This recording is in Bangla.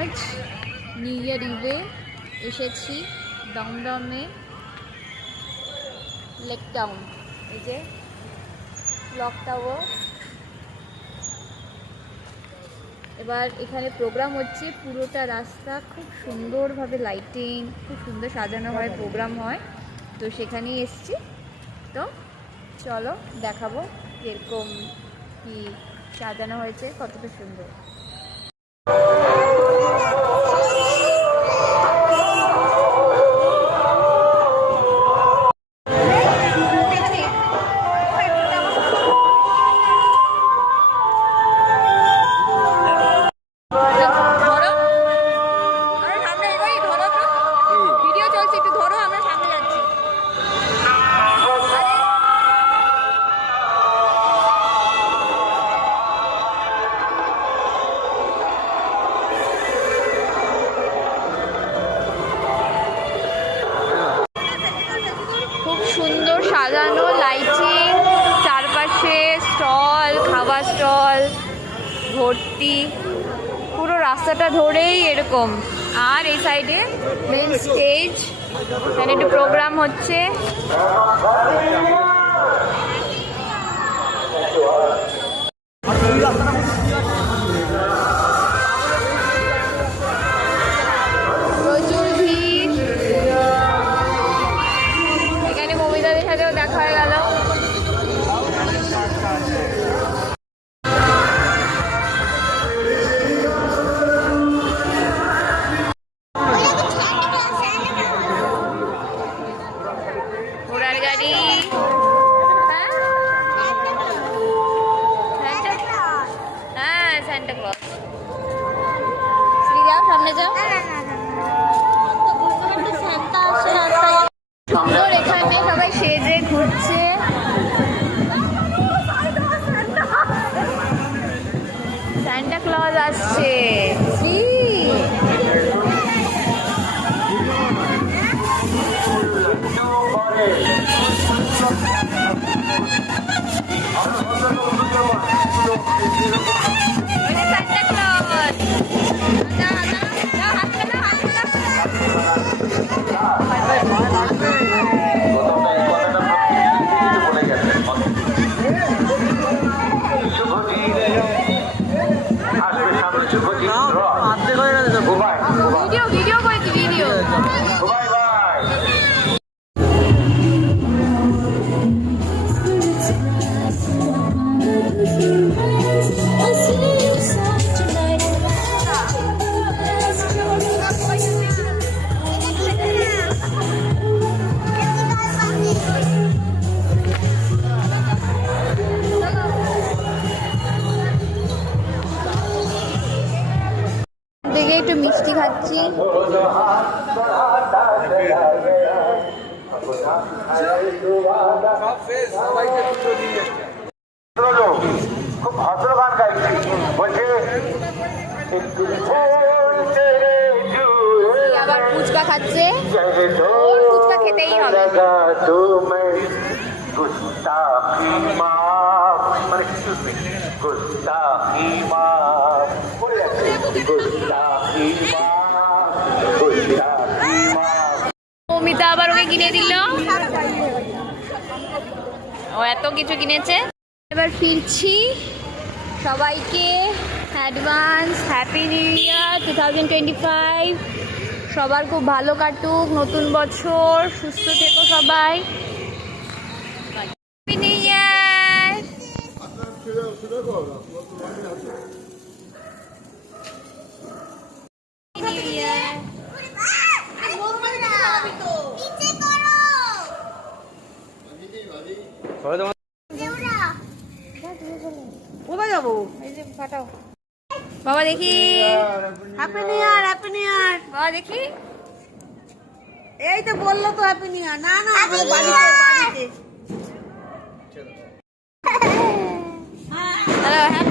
আজ নিউ ইয়ার ইভে এসেছি দমদমে লেক টাউন, এই যে ক্লক টাওয়ার। এবার এখানে প্রোগ্রাম হচ্ছে, পুরোটা রাস্তা খুব সুন্দরভাবে লাইটিং, খুব সুন্দর সাজানো হয়, প্রোগ্রাম হয়। তো সেখানেই এসছি, তো চলো দেখাবো কিরকম কি সাজানো হয়েছে, কতটা সুন্দর। সুন্দর সাজানো লাইটিং, চারপাশে স্টল, খাবার স্টল ভর্তি, পুরো রাস্তাটা ধরেই এরকম। আর এই সাইডে মেন স্টেজ, এখানে একটু প্রোগ্রাম হচ্ছে। প্রচুর ভিড়, এখানে মমিতাদের সাথেও দেখা হয়ে গেল। ঘোড়ার গাড়ি, হ্যাঁ সান্টা ক্লজ। যাও সামনে যাও, সুন্দর। এখানে সবাই সেজে ঘুরছে, সান্টা ক্লজ আসছে। ভিডিও করেছি, ভিডিও। দেখে একটু মিষ্টি খাচ্ছি। খুব ভদ্র গান গাইছি, বলছে আবার ফুচকা খাচ্ছে, ফুচকা খেতেই হবে। গুস্তাখি মাফ, মানে গুস্তাখি মাফ, গুস্তাখি মাফ, গুস্তাখি মাফ। মমিতা আবার ওকে কিনে দিল, ও এত কিছু কিনেছে। এবার ফিরছি, সবাইকে অ্যাডভান্স হ্যাপি নিউ ইয়ার 2025। সবার খুব ভালো কাটুক নতুন বছর, সুস্থ থেকো সবাই। Happy new year. New year. কোথায় যাবো? এই যে ফাটাও বাবা, দেখি। Happy new year, happy new year. বাবা দেখি, এই তো বললো তো হ্যাপি নিউ ইয়ার। না না, বাড়িতে। হ্যালো।